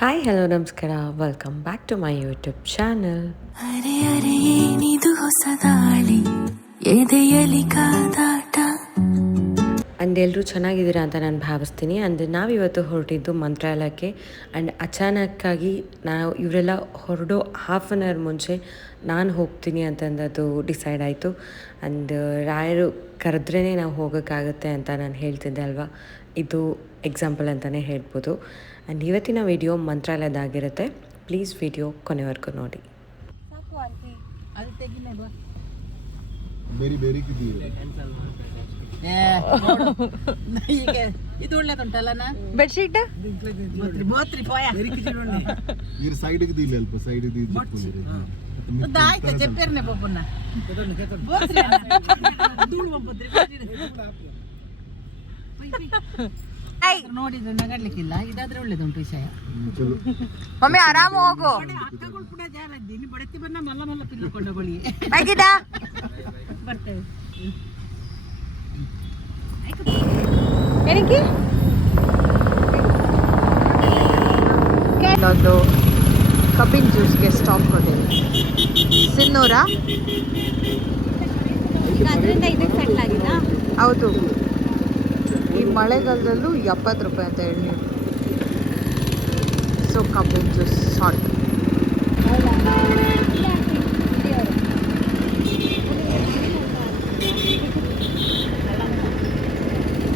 Hi hello ನಮಸ್ಕಾರ. Welcome back to my YouTube channel ಅರೆ ಅರೆ ಏನಿದು ಹೊಸದಾಳಿ ಎದೆಯಲಿ ಕಾದಾಟ? ಅಂಡ್ ಎಲ್ಲರೂ ಚೆನ್ನಾಗಿದ್ದೀರಾ ಅಂತ ನಾನು ಭಾವಿಸ್ತೀನಿ. ಆ್ಯಂಡ್ ನಾವಿವತ್ತು ಹೊರಟಿದ್ದು ಮಂತ್ರಾಲಯಕ್ಕೆ. ಆ್ಯಂಡ್ ಅಚಾನಕ್ಕಾಗಿ ನಾವು ಇವರೆಲ್ಲ ಹೊರಡೋ ಹಾಫ್ ಆನ್ ಅವರ್ ಮುಂಚೆ ನಾನು ಹೋಗ್ತೀನಿ ಅಂತಂದದು ಡಿಸೈಡ್ ಆಯಿತು. ಆ್ಯಂಡ್ ರಾಯರು ಕರೆದ್ರೇ ನಾವು ಹೋಗೋಕ್ಕಾಗುತ್ತೆ ಅಂತ ನಾನು ಹೇಳ್ತಿದ್ದೆ ಅಲ್ವಾ? ಇದು ಎಕ್ಸಾಂಪಲ್ ಅಂತಲೇ ಹೇಳ್ಬೋದು. ಆ್ಯಂಡ್ ಇವತ್ತಿನ ವಿಡಿಯೋ ಮಂತ್ರಾಲಯದಾಗಿರುತ್ತೆ. ಪ್ಲೀಸ್ ವಿಡಿಯೋ ಕೊನೆವರೆಗೂ ನೋಡಿ. ಬೇರಿ ಇದು ಒಳ್ಳೇದುಂಟಲ್ಲ ಬೆಡ್ಶೀಟ್ ಬೋತ್ರಿ ಈ ನೋಡಿದ್ರೆ ನಗಡ್ಲಿಕ್ಕಿಲ್ಲ. ಇದಾದ್ರೆ ಒಳ್ಳೇದುಂಟು ವಿಷಯ ಮಮ್ಮಿ ಆರಾಮ್ ಹೋಗು. ಅಕ್ಕಗಳು ಕೂಡ ಜಾರ ಇದ್ದೀನಿ ಬಡತಿ ಬನ್ನ ಮಲ್ಲ ಮಲ್ಲ ಪಿಲ್ಲ ಕೊಂಡೋಗಿ ಹೇಗಿದ ಬರ್ತೇವೆ. ಏನಕ್ಕೆ? ಒಂದು ಕಬ್ಬಿನ ಜ್ಯೂಸ್ಗೆ ಸ್ಟಾಪ್ ಕೊಟ್ಟಿದೆ ಸಿನ್ನೂರ? ಹೌದು. ಈ ಮಳೆಗಾಲದಲ್ಲೂ ಎಪ್ಪತ್ತು ರೂಪಾಯಿ ಅಂತ ಎಳ್ನೀರು ಸೊ ಕಬ್ಬಿನ ಜ್ಯೂಸ್ ಸಾಲ್ಟ್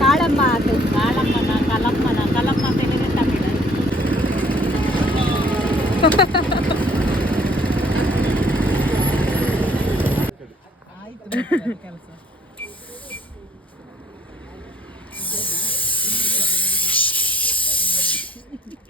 ಕಾಳಮ್ಮ ಅದು ಕಾಳಮ್ಮನ ಕಲಮ್ಮನ ಕಲಮ್ಮ ಅಂತ ಹೇಳಿದ್ರೆ ತಮಿಳು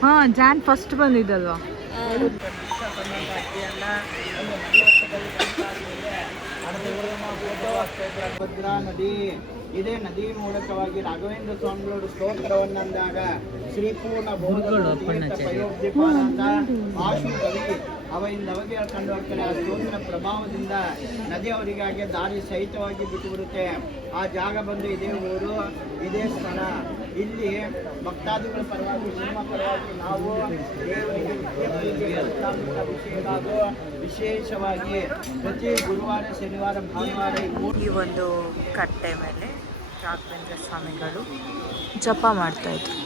ಹಾ ಜಾನ್ ಫಸ್ಟ್ ಬಂದಿದ್ದಲ್ವಾ? ಭದ್ರಾ ನದಿ ಇದೇ ನದಿ ಮೂಲಕವಾಗಿ ರಾಘವೇಂದ್ರ ಸ್ವಾಮಿಗಳು ಸ್ತೋತ್ರವನ್ನಂದಾಗ ಶ್ರೀಪೂರ್ಣ ಬೋಧಗಳು ಆಶು ಕವಿ ಅವೆಯಿಂದ ಅವಧಿ ಕಂಡು ಹೋಗ್ತಾರೆ ಆ ಸ್ತೋತ್ರ ಪ್ರಭಾವದಿಂದ ನದಿ ಅವರಿಗಾಗಿ ದಾರಿ ಸಹಿತವಾಗಿ ಬಿಟ್ಟು ಬಿಡುತ್ತೆ ಆ ಜಾಗ ಬಂದು ಇದೇ ಊರು, ಇದೇ ಸ್ಥಳ. ಇಲ್ಲಿ ಭಕ್ತಾದಿಗಳ ಪರವಾಗಿ ನಿಮ್ಮ ಪರವಾಗಿ ನಾವು ವಿಶೇಷವಾಗಿ ಪ್ರತಿ ಗುರುವಾರ, ಶನಿವಾರ, ಭಾನುವಾರ ಈ ಒಂದು ಕಟ್ಟೆ ಮೇಲೆ ರಾಘವೇಂದ್ರ ಸ್ವಾಮಿಗಳು ಜಪ ಮಾಡ್ತಾ ಇದ್ರು.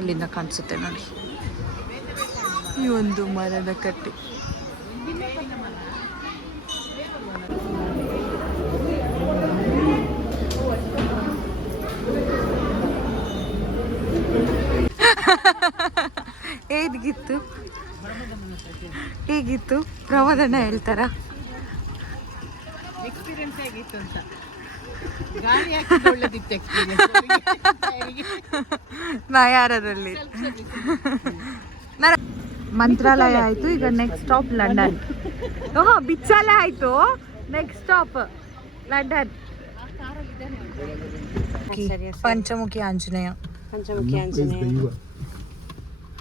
ಇಲ್ಲಿಂದ ಕಾಣಿಸುತ್ತೆ ನೋಡಿ. ಈ ಒಂದು ಮರದ ಕಟ್ಟೆ. ಹೇಗಿತ್ತು? ಹೇಗಿತ್ತು? ಪ್ರವಾದನ ಹೇಳ್ತಾರ? ಎಕ್ಸ್ಪೀರಿಯನ್ಸ್ ಅಂತ. ಎಕ್ಸ್ಪೀರಿಯನ್ಸ್ ನಯಾರದಲ್ಲಿ ಮಂತ್ರಾಲಯ ಆಯ್ತು ಈಗ ನೆಕ್ಸ್ಟ್ ಸ್ಟಾಪ್ ಲಂಡನ್ ಓಹೋ ಬಿಚ್ಚಾಲೆ ಆಯ್ತು. Next stop London Panchamukhi Anjaneya. Panchamukhi Anjaneya.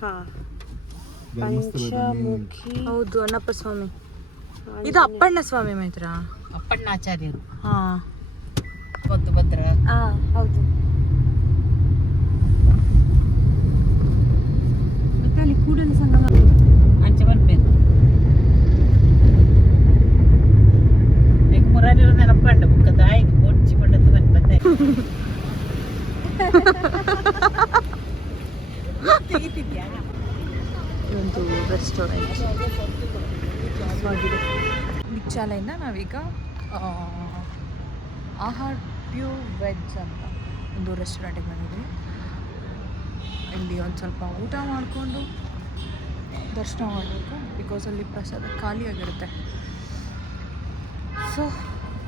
ಹಾ. ಪಂಚಮುಖಿ. ಹೌದು ಅಣ್ಣಪ್ಪ ಸ್ವಾಮಿ. ಇದು ಅಪ್ಪಣ್ಣ ಸ್ವಾಮಿ ಮೈತ್ರ? ಅಪ್ಪಣ್ಣಾಚಾರ್ಯರು. ಹಾ. ಗೊತ್ತು ಭದ್ರ ಹೌದು. ಮತ್ತೆ ಅಲ್ಲಿ ಕೂಡಲ ಸಂಗಮ ಅಂಚೆ ಬರ್ಬೇಕು ಈಗ ಮುರಾರಿರು ನೆನಪಂಡ ಬುಕ್ಕ ದಾಯಿಗೆ ಕೊಚ್ಚಿ ಪಂಡತ್ತು ಬಂದ್ಬತ್ತೆ ತೆಗಿತಿದ್ಯಾ ಒಂದು ರೆಸ್ಟೋರೆಂಟ್ ಬಿಚ್ಚಾಲೆಯಿಂದ ನಾವೀಗ ಆ, ಆಹಾರ್ ಪ್ಯೂ ವೆಜ್ ಅಂತ ಒಂದು ರೆಸ್ಟೋರೆಂಟಿಗೆ ಬಂದಿದ್ವಿ ಇಲ್ಲಿ ಒಂದು ಸ್ವಲ್ಪ ಊಟ ಮಾಡಿಕೊಂಡು ದರ್ಶನ ಮಾಡಬೇಕು ಬಿಕಾಸ್ ಅಲ್ಲಿ ಪ್ರಸಾದ ಖಾಲಿಯಾಗಿರುತ್ತೆ. ಸೊ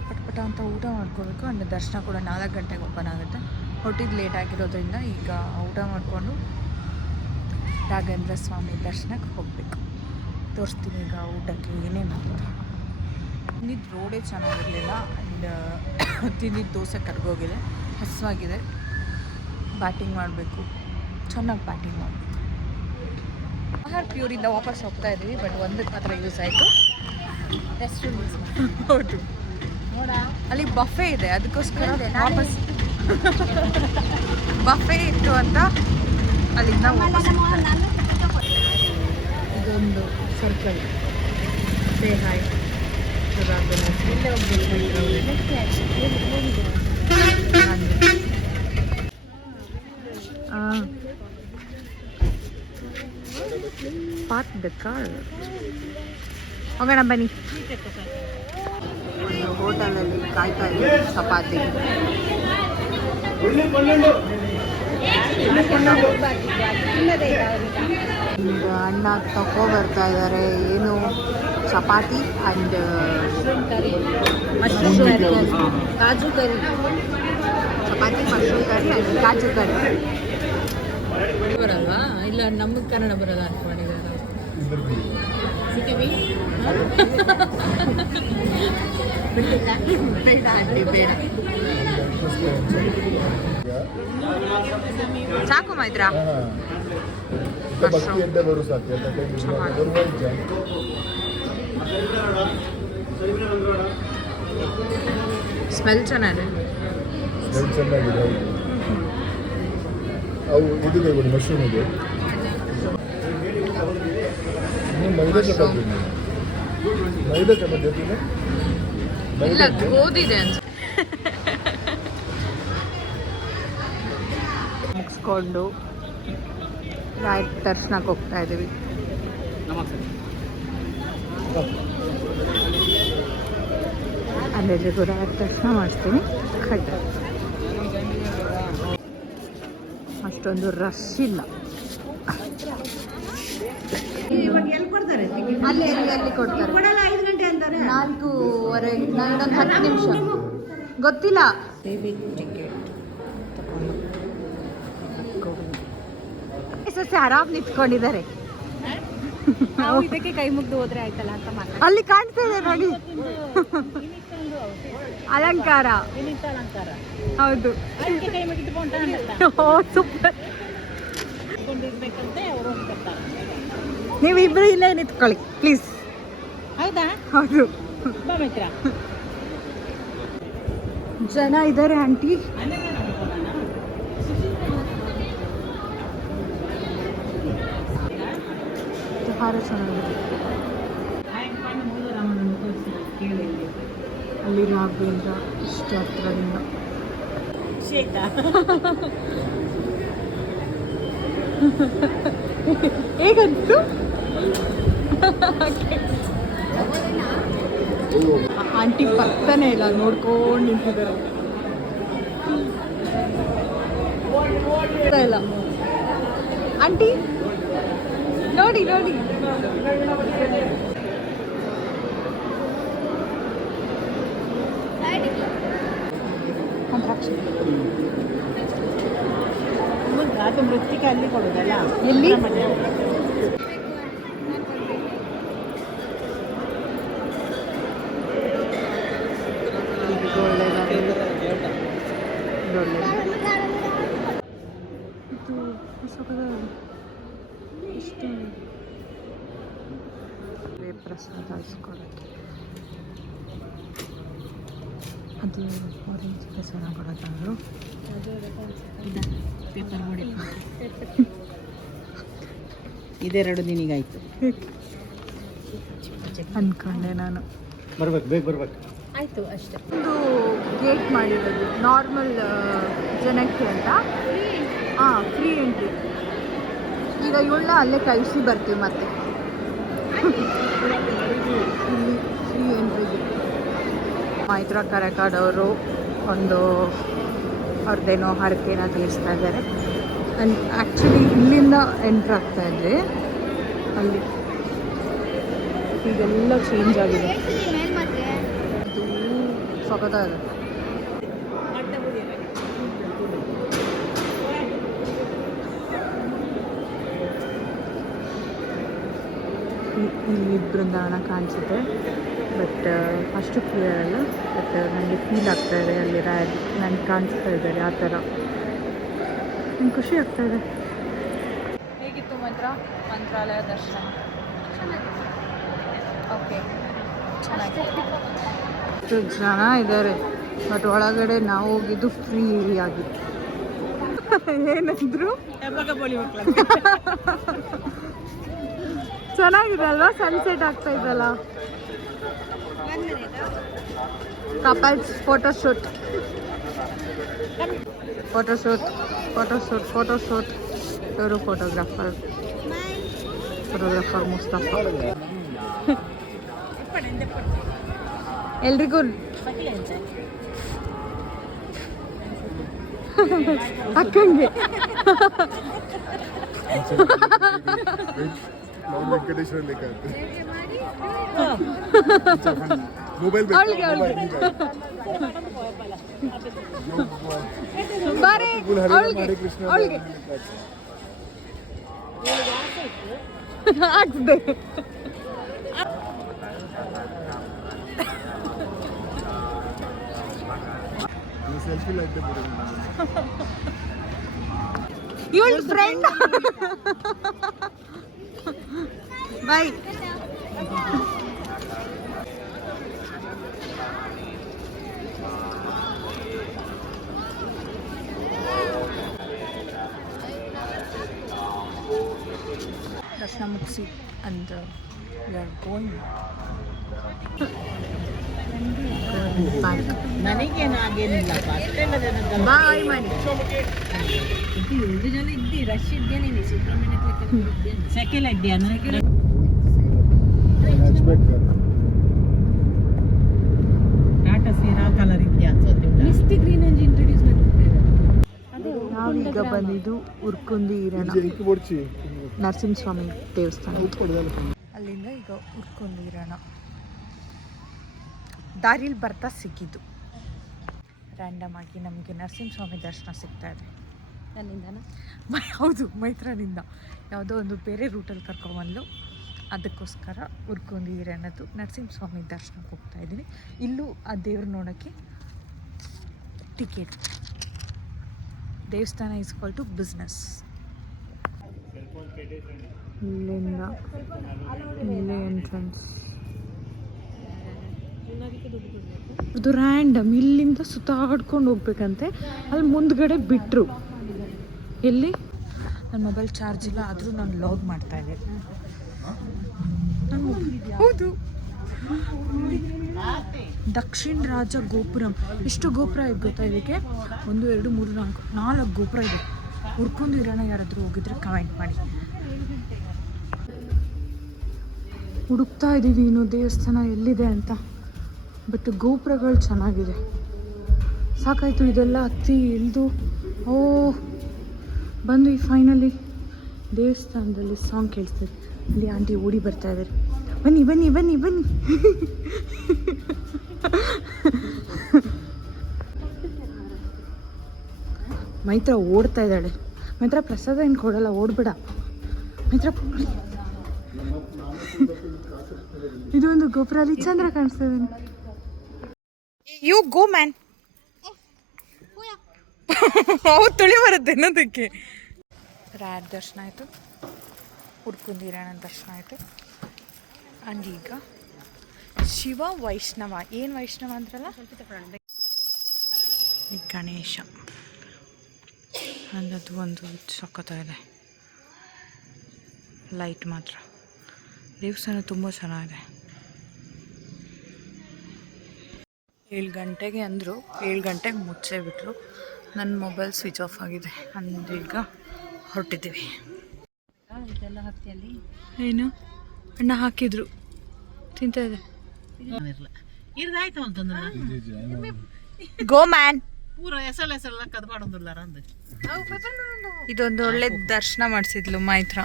ಪಟ ಪಟ ಅಂತ ಊಟ ಮಾಡ್ಕೋಬೇಕು ಆ್ಯಂಡ್ ದರ್ಶನ ಕೂಡ ನಾಲ್ಕು ಗಂಟೆಗೆ ಓಪನ್ ಆಗುತ್ತೆ. ಹೊಟ್ಟಿದ್ದು ಲೇಟ್ ಆಗಿರೋದ್ರಿಂದ ಈಗ ಊಟ ಮಾಡಿಕೊಂಡು ರಾಘವೇಂದ್ರ ಸ್ವಾಮಿ ದರ್ಶನಕ್ಕೆ ಹೋಗಬೇಕು. ತೋರಿಸ್ತೀನಿ ಈಗ ಊಟಕ್ಕೆ ಏನೇನು ಅಂತ. ತಿಂದಿದ್ದು ರೋಡೇ ಚೆನ್ನಾಗಿರಲಿಲ್ಲ ಆ್ಯಂಡ್ ತಿಂದಿದ್ದು ದೋಸೆ ಕರ್ಗೋಗಿದೆ. ಹಸುವಾಗಿದೆ. ಬ್ಯಾಟಿಂಗ್ ಮಾಡಬೇಕು. ಚೆನ್ನಾಗಿ ಬ್ಯಾಟಿಂಗ್ ಮಾಡಬೇಕು. ಆಹಾರ ಪ್ಯೂರಿಂದ ವಾಪಸ್ ಹೋಗ್ತಾ ಇದ್ದೀವಿ ಬಟ್ ಒಂದಕ್ಕೆ ಮಾತ್ರ ಯೂಸ್ ಆಯಿತು. ಹೌದು. ಅಲ್ಲಿ ಬಫೆ ಇದೆ ಅದಕ್ಕೋಸ್ಕರ ವಾಪಸ್ ಬಫೆ ಇತ್ತು ಅಂತ ಅಲ್ಲಿಂದ ವಾಪಸ್. ಇದೊಂದು circle say hi park the car ಹೋಗೋಣ ಬನ್ನಿ ಒಂದು ಹೋಟೆಲಲ್ಲಿ ಕಾಯ್ತಾ ಇದೆ ಚಪಾತಿ ಅಣ್ಣ ತಗೋ ಬರ್ತಾ ಇದ್ದಾರೆ ಏನು chapati and mushroom curry kaju curry chapati mushroom curry and kaju curry ಬರಲ್ವಾ? ಇಲ್ಲ ನಮಗೆ ಕನ್ನಡ ಬರಲ್ಲ ಅಂತ ಸಾಕು ಮೈತ್ರಾ. ಭಕ್ತಿ ಅಂತ ಬರು ಸಾಕು ಯಾಕಂದ್ರೆ ಬರುವ ಇಚ್ಛೆ. ಸ್ಮೆಲ್ ಚೆನ್ನಾಗಿದೆ. ಸ್ಮೆಲ್ ಚೆನ್ನಾಗಿದೆ. ಅವು ಇದಿದೆ ತಗೊಳ್ಳಿ ಮಶ್ರೂಮ್ ಇದೆ. ಮೈದಾ ಚಪಾತಿ. ಮೈದಾ ಚಪಾತಿ ಜೊತೆಗೆ ಇಲ್ಲ. ಗೋಧಿದೆ ಮುಗಿಸ್ಕೊಂಡು ದರ್ಶನಕ್ಕೆ ಹೋಗ್ತಾ ಇದ್ದೀವಿ. ಅಲ್ಲೆಲ್ಲಿಗೂ ರಾಯರ್ ದರ್ಶನ ಮಾಡ್ತೀನಿ. ಖಂಡಿತ ಅಷ್ಟೊಂದು ರಶ್ ಇಲ್ಲ. ಅಲ್ಲಿ ಅಲ್ಲಿ ಅಲ್ಲಿ ಕೊಡ್ತಾರೆ. ನಾಲ್ಕೂವರೆ ನಾನೊಂದು ಹತ್ತು ನಿಮಿಷ. ಗೊತ್ತಿಲ್ಲ. ಸಸ್ಯ ಆರಾಮ್ ನಿಂತ್ಕೊಂಡಿದ್ದಾರೆ ಇದಕ್ಕೆ ಕೈ ಮುಗ್ದು ಹೋದ್ರೆ ಆಯ್ತಲ್ಲ ಅಂತ ಮಾತಾಡ ಅಲ್ಲಿ ಕಾಣ್ತಾ ಇದೆ ನೋಡಿ. ಅಲಂಕಾರ. ಅಲಂಕಾರ. ಹೌದು. ಕೈ ಮುಗಿದುಕೊಂಡ ಓ ಸೂಪರ್ ನೀವು ಇಲ್ಲೇ ನಿಂತ್ಕೊಳ್ಳಿ ಪ್ಲೀಸ್ ಹೌದಾ? ಹೌದು. ಮಿತ್ರ. ಜನ ಇದ್ದಾರೆ ಆಂಟಿ. ಭಾಳ ಚೆನ್ನಾಗಿದೆ ಅಲ್ಲಿ ರಾಘವೇಂದ್ರ ಇಷ್ಟು ಹತ್ರದಿಂದ ಹೇಗಂತು ಆಂಟಿ ಬರ್ತಾನೆ ಇಲ್ಲ ನೋಡ್ಕೊಂಡು ನಿಂತಿದ್ದಾರೆ ಬರ್ತಾ ಇಲ್ಲ ಆಂಟಿ ನೋಡಿ ನೋಡಿ ದ್ರಾಕ್ಷಿ ಅದು ಮೃತ್ತಿಗೆ ಅಲ್ಲಿ ಕೊಡೋದಲ್ಲ ಎಲ್ಲಿ? ಇದು ಒಳ್ಳೆ ಪ್ರಸಾದ ಇಸ್ಕೊಳ್ಳೋಕ್ಕೆ ಅದು ಆರೆಂಜ್ ಪ್ರಸಾದ ಕೊಡೋದಾದ್ರು ಪೇಪರ್ ಮಾಡಿ ಇದೆರಡು ನಿನಗಾಯ್ತು ಅಂದ್ಕೊಂಡೆ ನಾನು. ಬರ್ಬೇಕು ಬೇಗ ಬರ್ಬೇಕು. ಆಯ್ತು ಅಷ್ಟೇ. ಒಂದು ಗೇಟ್ ಮಾಡಿರೋದು ನಾರ್ಮಲ್ ಜನಕ್ಕೆ ಅಂತ? ಹಾಂ ಫ್ರೀ ಎಂಟ್ರಿ ಈಗ ಇವಳನ್ನ ಅಲ್ಲೇ ಕಳಿಸಿ ಬರ್ತೀವಿ ಮತ್ತೆ. ಇಲ್ಲಿ ಫ್ರೀ ಎಂಟ್ರಿಗೆ ಮೈತ್ರ ಕರೆಕಾಡ್ ಅವರು ಒಂದು ಅವ್ರದ್ದೇನೋ ಹರಕೆನ ತಿಳಿಸ್ತಾ ಇದ್ದಾರೆ. ಆ್ಯಂಡ್ ಆ್ಯಕ್ಚುಲಿ ಇಲ್ಲಿಂದ ಎಂಟ್ರ್ ಆಗ್ತಾ ಇದ್ವಿ ಅಲ್ಲಿ ಈಗೆಲ್ಲ ಚೇಂಜ್ ಆಗಿದೆ. ಇದು ಸಖತ್ತಾಗಿದೆ ಇಲ್ಲಿ ಬೃಂದಾವನ ಕಾಣಿಸುತ್ತೆ. ಬಟ್ ಅಷ್ಟು ಕ್ಲಿಯರ್ ಅಲ್ಲ. ಬಟ್ ನನಗೆ ಫೀಲ್ ಆಗ್ತಾ ಇದೆ ಅಲ್ಲಿ ರಾಯಲ್ ನನಗೆ ಕಾಣಿಸ್ತಾ ಇದ್ದಾರೆ ಆ ಥರ. ನಂಗೆ ಖುಷಿ ಆಗ್ತಾ ಇದೆ. ಹೇಗಿತ್ತು ಮಾತ್ರ? ಮಂತ್ರಾಲಯ ದರ್ಶನ? ಓಕೆ ಚೆನ್ನಾಗಿತ್ತು ಜನ ಇದ್ದಾರೆ. ಬಟ್ ಒಳಗಡೆ ನಾವು ಹೋಗಿದ್ದು ಫ್ರೀ ಆಗಿ. ಏನಂದ್ರು? ಚೆನ್ನಾಗಿದೆ ಅಲ್ವಾ ಸನ್ಸೆಟ್ ಆಗ್ತಾ ಇದಲ್ಲ couples photoshoot photoshoot photoshoot photoshoot ಇವರು ಫೋಟೋಗ್ರಾಫರ್ ಫೋಟೋಗ್ರಾಫರ್ ಮುಸ್ತಫಾ ಎಲ್ರಿಗೂ ಅಕ್ಕಂಗೆ ನಾವು ವೆಂಕಟೇಶ್ವರ ಲೆಕ್ಕ ಮೊಬೈಲ್ ಅವ್ಳಿಗೆ, ಅವ್ಳಿಗೆ. ಬಾರೆ ಅವಳಿಗೆ ಕೃಷ್ಣ ಅವಳಿಗೆ ಹಾಕ್ಸ್ದೆ ಸೆಲ್ಫಿ ಲೈಟ್ ಇವಳ ಫ್ರೆಂಡ್ ಬಾಯ್ ದರ್ಶನ ಮುಗಿಸಿ ಅಂಡ್ ವಿ ಆರ್ ಗೋಯಿಂಗ್ ನನಗೇನು ಆಗೇನಿಲ್ಲಪ್ಪ ಅಷ್ಟೆಲ್ಲ ಜನ ಬಾಯ್ ಮಾಡಿ ಇದು ಜನ ಇದ್ದಿ ರಶ್ ಇದ್ದೇನೆ ಸುಬ್ರಹ್ಮಣ್ಯ ಸೆಕೆಲ್ ಅಡ್ಡಿ ಬಂದಿದ್ದು ಉರ್ಕುಂದಿ ಈರಣ್ಣ ನರಸಿಂಹಸ್ವಾಮಿ ದೇವಸ್ಥಾನ. ಅಲ್ಲಿಂದ ಈಗ ಉರ್ಕುಂದಿ ಇರೋಣ ದಾರಿಲಿ ಬರ್ತಾ ಸಿಕ್ಕಿದ್ದು. ರ್ಯಾಂಡಮ್ ಆಗಿ ನಮಗೆ ನರಸಿಂಹಸ್ವಾಮಿ ದರ್ಶನ ಸಿಗ್ತಾ ಇದೆ. ಮೈ ಹೌದು ಮೈತ್ರನಿಂದ. ಯಾವುದೋ ಒಂದು ಬೇರೆ ರೂಟಲ್ಲಿ ಕರ್ಕೊಂಬಂದು ಅದಕ್ಕೋಸ್ಕರ ಉರ್ಕೊಂಡು ಹಿರಣದ್ದು ನರಸಿಂಹಸ್ವಾಮಿ ದರ್ಶನಕ್ಕೆ ಹೋಗ್ತಾ ಇದ್ದೀನಿ. ಇಲ್ಲೂ ಆ ದೇವ್ರು ನೋಡೋಕ್ಕೆ ಟಿಕೆಟ್ ದೇವಸ್ಥಾನ ಇಸ್ಕೊಲ್ ಟು ಬಿಸ್ನೆಸ್ ಇಲ್ಲಿಂದ ಇಲ್ಲೇ ಎಂಟ್ರೆನ್ಸ್ ಅದು ರ್ಯಾಂಡಮ್ ಇಲ್ಲಿಂದ ಸುತ್ತಾಡ್ಕೊಂಡು ಹೋಗ್ಬೇಕಂತೆ. ಅಲ್ಲಿ ಮುಂದ್ಗಡೆ ಬಿಟ್ಟರು ಎಲ್ಲಿ? ನನ್ನ ಮೊಬೈಲ್ ಚಾರ್ಜ್ ಇಲ್ಲ ಆದರೂ ನಾನು ಲಾಗ್ ಮಾಡ್ತಾ ಇದ್ದೆ. ಹೌದು. ದಕ್ಷಿಣ ರಾಜ ಗೋಪುರಂ. ಎಷ್ಟು ಗೋಪುರ ಇದೆ ಗೊತ್ತಾ ಇದಕ್ಕೆ? ಒಂದು, ಎರಡು, ಮೂರು, ನಾಲ್ಕು ನಾಲ್ಕು ಗೋಪುರ ಇದೆ. ಹುಡ್ಕೊಂಡು ಇರೋಣ ಯಾರಾದರೂ ಹೋಗಿದ್ರೆ ಕಮೆಂಟ್ ಮಾಡಿ. ಹುಡುಕ್ತಾ ಇದ್ದೀವಿ ಇನ್ನು ದೇವಸ್ಥಾನ ಎಲ್ಲಿದೆ ಅಂತ. ಬಟ್ ಗೋಪುರಗಳು ಚೆನ್ನಾಗಿದೆ. ಸಾಕಾಯಿತು ಇದೆಲ್ಲ ಹತ್ತಿ ಇಳಿದು. ಓ ಬಂದ್ವಿ ಫೈನಲಿ ದೇವಸ್ಥಾನದಲ್ಲಿ ಸಾಂಗ್ ಕೇಳಿಸ್ತೀವಿ ಅಲ್ಲಿ ಆಂಟಿ ಓಡಿ ಬರ್ತಾ ಇದ್ದಾರೆ ಬನ್ನಿ ಬನ್ನಿ ಬನ್ನಿ ಬನ್ನಿ. ಮೈತ್ರ ಓಡ್ತಾ ಇದ್ದಾಳೆ. ಮೈತ್ರ ಪ್ರಸಾದ ಏನು ಕೊಡಲ್ಲ ಓಡ್ಬೇಡ. ಮೈತ್ರ ಇದು ಒಂದು ಗೋಪುರ ಅಲ್ಲಿ ಚಂದ್ರ ಕಾಣಿಸ್ತಾ ಇದ್ದಾನೆ ಯು ಗೋ ಮ್ಯಾನ್ ಅವ್ರು ತುಳಿ ಬರುತ್ತೆ ಅನ್ನೋದಕ್ಕೆ. ರಾಯರ್ ದರ್ಶನ ಆಯಿತು. ಹುಡ್ಕುಂದಿರಾಣ ದರ್ಶನ ಆಯಿತು. ಆ್ಯಂಡ್ ಈಗ ಶಿವ ವೈಷ್ಣವ ಏನು ವೈಷ್ಣವ ಅಂದ್ರಲ್ಲ? ಈ ಗಣೇಶ. ಅನ್ನೋದು ಒಂದು ಸಖತ್ತ ಇದೆ. ಲೈಟ್ ಮಾತ್ರ. ದೇವಸ್ಥಾನ ತುಂಬ ಚೆನ್ನಾಗಿದೆ. ಏಳು ಗಂಟೆಗೆ ಅಂದರು ಏಳು ಗಂಟೆಗೆ ಮುಚ್ಚೇ ಬಿಟ್ಟರು ನನ್ನ ಮೊಬೈಲ್ ಸ್ವಿಚ್ ಆಫ್ ಆಗಿದೆ. ಅಂದ್ರೆ ಈಗ ಹೊರಟಿದ್ದೀವಿ. ಇದೆಲ್ಲ ಹತ್ತಿಯಲ್ಲಿ? ಏನು? ಅಣ್ಣ ಹಾಕಿದ್ರು. ತಿಂತಾ ಇದೆ. ಇರ್ದಾಯ್ತು ಅಂತಂದ್ರೆ ಗೋ ಮ್ಯಾನ್ ಪೂರ ಎಸಲ್ ಎಸಲ್ ಕದ್ ಮಾಡೋದಿಲ್ಲ ಅಂದ ಇದೊಂದು ಒಳ್ಳೆ ದರ್ಶನ ಮಾಡಿಸಿದ್ಲು ಮೈತ್ರ.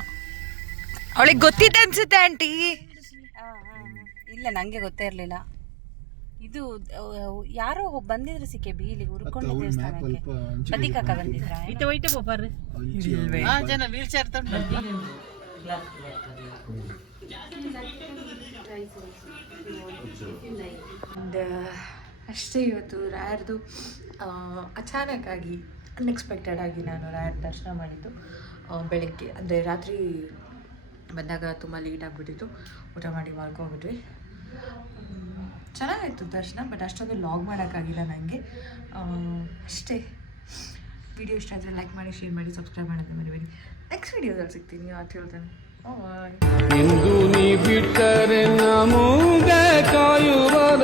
ಅವಳಿಗೆ ಗೊತ್ತಿದೆ ಅನ್ಸುತ್ತೆ ಆಂಟಿ. ಇಲ್ಲ ನಂಗೆ ಗೊತ್ತೇ ಇರಲಿಲ್ಲ. ಇದು ಯಾರೋ ಯಾರೋ ಬಂದಿದ್ರು ಸಿಕ್ಕೆ ಬೀಲಿ ಹುರ್ಕೊಂಡು ದೇವಸ್ಥಾನಕ್ಕೆ. ಬದಿಕಾಕ ಬಂದಿದ್ರ? ಇತ್ತೆ ಒಯ್ಟೆ ಬರ್ರಿ. ಆ ಜನ ವೀಲ್ ಚೇರ್ ತಂದು ಆ್ಯಂಡ್ ಅಷ್ಟೇ ಇವತ್ತು ರಾಯರ್ದು ಅಚಾನಕ್ಕಾಗಿ ಅನ್ಎಕ್ಸ್ಪೆಕ್ಟೆಡ್ ಆಗಿ ನಾನು ರಾಯರ್ ದರ್ಶನ ಮಾಡಿದ್ದು ಬೆಳಗ್ಗೆ. ಅಂದರೆ ರಾತ್ರಿ ಬಂದಾಗ ತುಂಬ ಲೇಟ್ ಆಗಿಬಿಟ್ಟಿತ್ತು. ಊಟ ಮಾಡಿ ಮಾಡ್ಕೋಬಿಟ್ವಿ ಚೆನ್ನಾಗಿತ್ತು ದರ್ಶನ ಬಟ್ ಅಷ್ಟೊಂದು ಲಾಗ್ ಮಾಡೋಕ್ಕಾಗಿಲ್ಲ ನನಗೆ ಅಷ್ಟೇ. ವಿಡಿಯೋ ಇಷ್ಟ ಆದರೆ ಲೈಕ್ ಮಾಡಿ ಶೇರ್ ಮಾಡಿ ಸಬ್ಸ್ಕ್ರೈಬ್ ಮಾಡೋದು ಮರಿಬೇಡಿ. ನೆಕ್ಸ್ಟ್ ವಿಡಿಯೋದಲ್ಲಿ ಸಿಗ್ತೀನಿ ಅಂತ ಹೇಳ್ತೇನೆ. ಬಾಯ್ ಎಂದು ನೀ ಬಿಟ್ಟರೆ ನಮೂಗ ಕಾಯುವರ